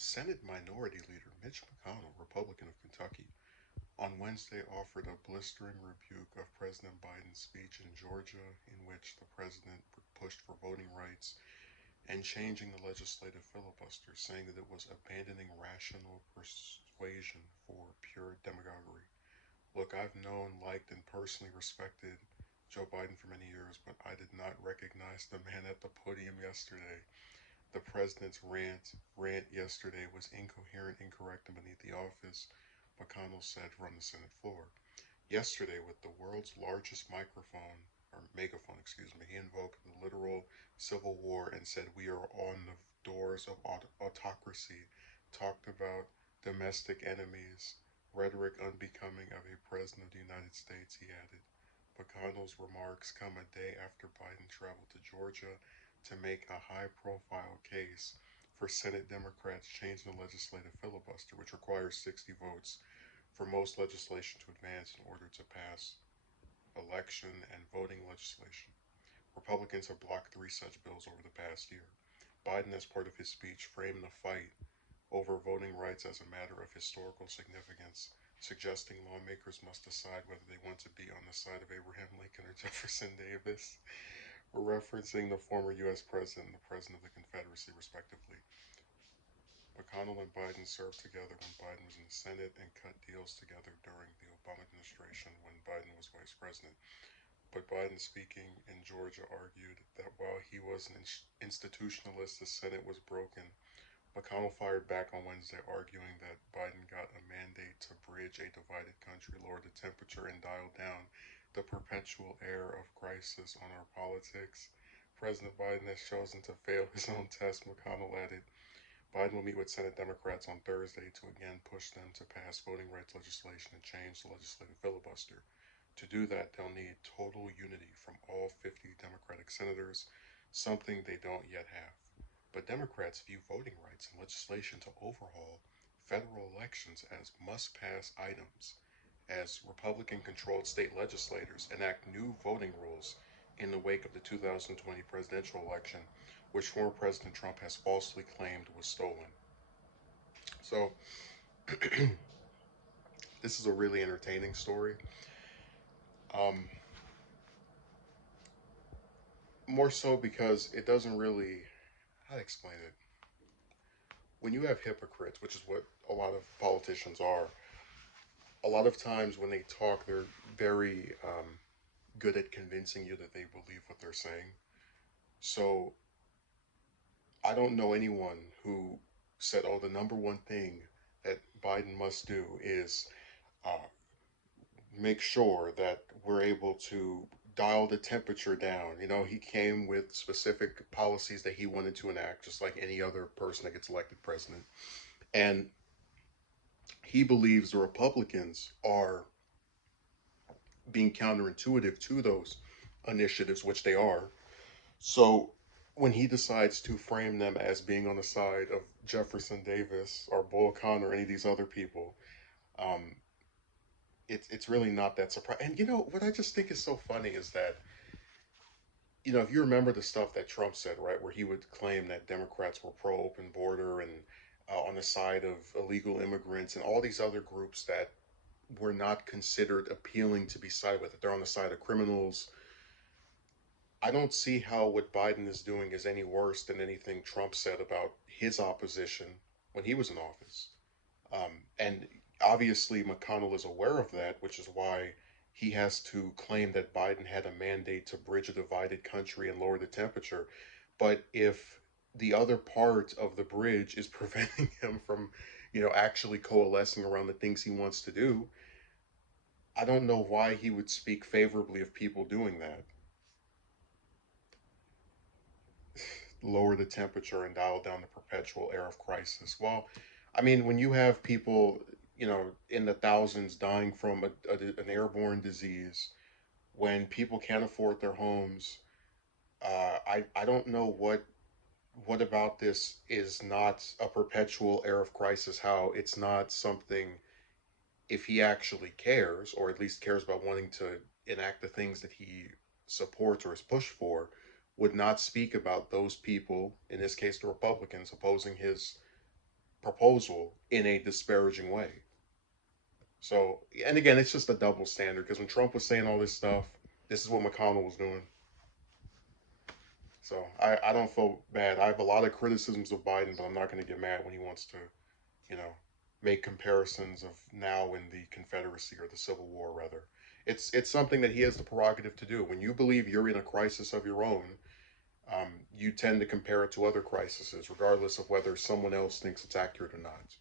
Senate Minority Leader Mitch McConnell, Republican of Kentucky, on Wednesday offered a blistering rebuke of President Biden's speech in Georgia, in which the president pushed for voting rights and changing the legislative filibuster, saying that it was abandoning rational persuasion for pure demagoguery. Look, I've known, liked, and personally respected Joe Biden for many years, but I did not recognize the man at the podium yesterday. The president's rant yesterday was incoherent, incorrect, and beneath the office, McConnell said from the Senate floor. Yesterday, with the world's largest microphone, or megaphone, excuse me, he invoked the literal civil war and said, "We are on the doors of autocracy," talked about domestic enemies, rhetoric unbecoming of a president of the United States, he added. McConnell's remarks come a day after Biden traveled to Georgia to make a high profile case for Senate Democrats changing the legislative filibuster, which requires 60 votes for most legislation to advance in order to pass election and voting legislation. Republicans have blocked three such bills over the past year. Biden, as part of his speech, framed the fight over voting rights as a matter of historical significance, suggesting lawmakers must decide whether they want to be on the side of Abraham Lincoln or Jefferson Davis, referencing the former U.S. president and the president of the Confederacy, respectively. McConnell and Biden served together when Biden was in the Senate and cut deals together during the Obama administration when Biden was vice president. But Biden, speaking in Georgia, argued that while he was an institutionalist, the Senate was broken. McConnell fired back on Wednesday, arguing that Biden got a mandate to bridge a divided country, lower the temperature, and dial down the perpetual air of crisis on our politics. President Biden has chosen to fail his own test, McConnell added. Biden will meet with Senate Democrats on Thursday to again push them to pass voting rights legislation and change the legislative filibuster. To do that, they'll need total unity from all 50 Democratic senators, something they don't yet have. But Democrats view voting rights and legislation to overhaul federal elections as must pass items, as Republican controlled state legislators enact new voting rules in the wake of the 2020 presidential election, which former President Trump has falsely claimed was stolen. So, this is a really entertaining story. Um, More so because it doesn't really, how to explain it? When you have hypocrites, which is what a lot of politicians are, a lot of times when they talk, they're very good at convincing you that they believe what they're saying. So I don't know anyone who said, "Oh, the number one thing that Biden must do is uh, make sure that we're able to dial the temperature down." You know, he came with specific policies that he wanted to enact, just like any other person that gets elected president. And he believes the Republicans are being counterintuitive to those initiatives, which they are. So when he decides to frame them as being on the side of Jefferson Davis or Bull Connor or any of these other people, um, it's really not that surprising. And you know what I just think is so funny is that, you know, if you remember the stuff that Trump said, right, where he would claim that Democrats were pro open border and on the side of illegal immigrants and all these other groups that were not considered appealing to be sided with, that they're on the side of criminals. I don't see how what Biden is doing is any worse than anything Trump said about his opposition when he was in office. And obviously, McConnell is aware of that, which is why he has to claim that Biden had a mandate to bridge a divided country and lower the temperature. But if the other part of the bridge is preventing him from, you know, actually coalescing around the things he wants to do, I don't know why he would speak favorably of people doing that. Lower the temperature and dial down the perpetual air of crisis. Well, I mean, when you have people, you know, in the thousands dying from an airborne disease, when people can't afford their homes, I don't know what about this is not a perpetual air of crisis. How it's not something, if he actually cares, or at least cares about wanting to enact the things that he supports or is pushed for, would not speak about those people, in this case the Republicans, opposing his proposal in a disparaging way. So, and again, it's just a double standard because when Trump was saying all this stuff, this is what McConnell was doing. So I don't feel bad. I have a lot of criticisms of Biden, but I'm not going to get mad when he wants to, you know, make comparisons of now in the Confederacy or the Civil War, rather. It's something that he has the prerogative to do. When you believe you're in a crisis of your own, you tend to compare it to other crises, regardless of whether someone else thinks it's accurate or not.